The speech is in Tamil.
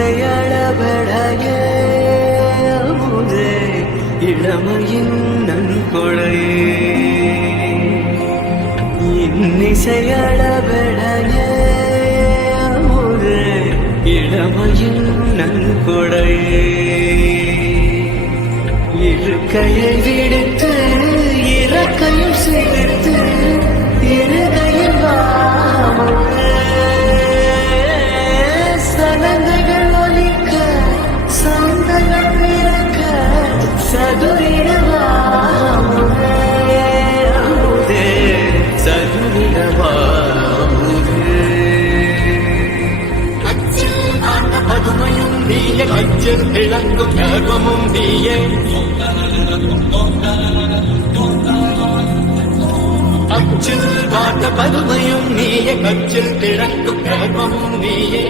இன்னிசையளபடைய அமுதே இளமையின் நன்கொடையே இன்னிசையளபடைய அமுதே இளமையின் நன்கொடையே இருக்கையை விடுத்து இறக்கையும் சேர்த்து இருகையில் சனங்கள் ஒலிக்க சந்தங்கள் பிறக்க சதுரிடவாமுதே சதுரிடவாமுதே பதுமையும் நீய கச்சில் இளங்கும் கர்வமும் நீயே அச்சில் காட்ட பதுமையும் நீயே கச்சில் திறக்கும் கர்வமும் நீயே